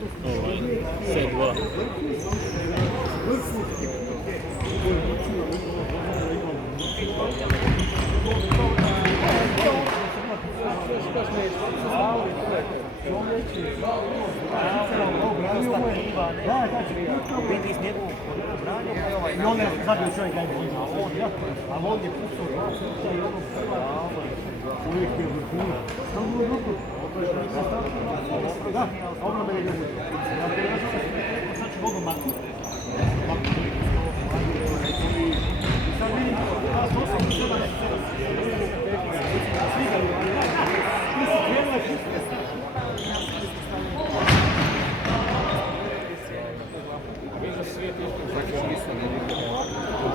Sve dva. I on je zabio čovjek da je a on je pucao dva puta i ono uvijek je vrhuna. Samo bilo dobro. Da, a ono me je ljubo. Ja te ne znam, sad ću Bogu maknuti. I sad vidim, da, to sam u seba svi ga ljubili. Ti si krenula i pustila.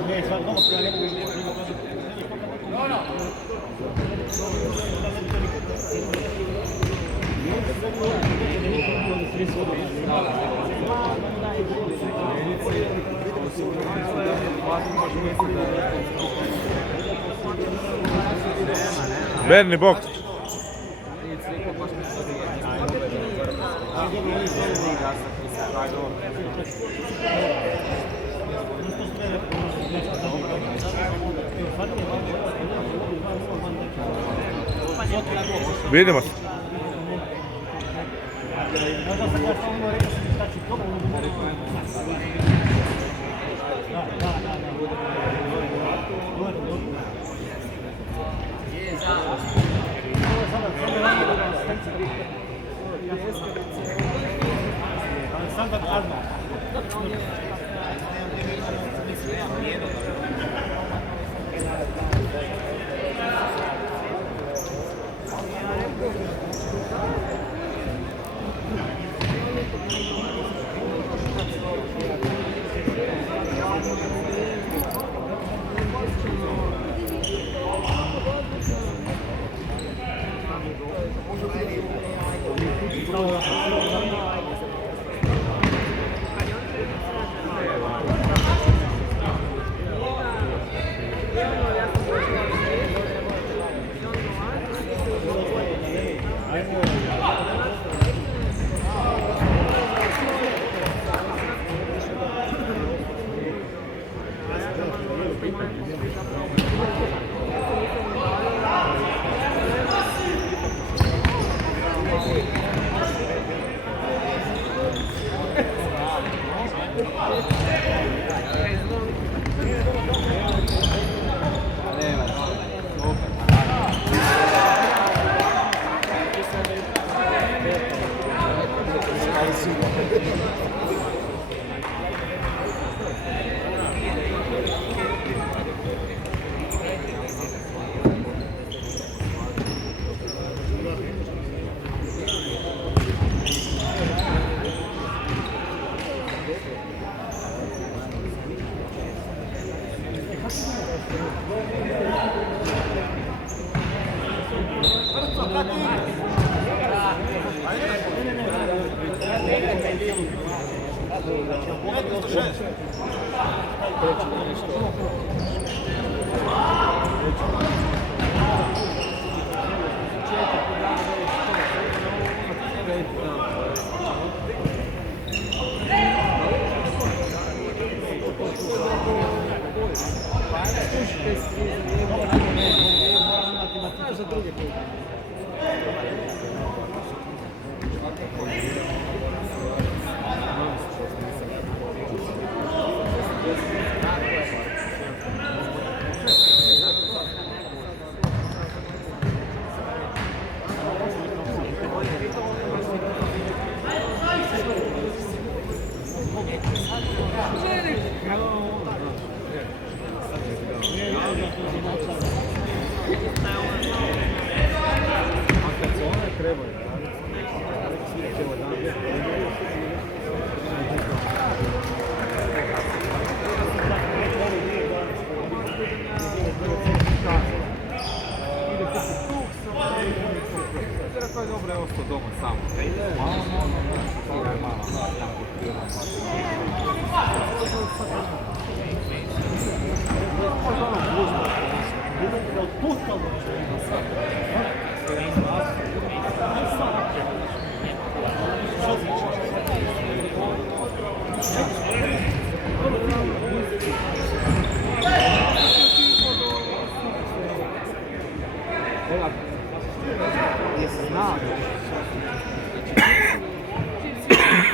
Ne, sad dobro kada ne mogu vidjeti. Berni bok. Vidimo se.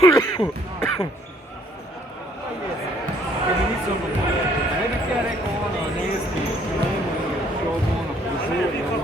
All'inizio non è perché era con Neschi, forse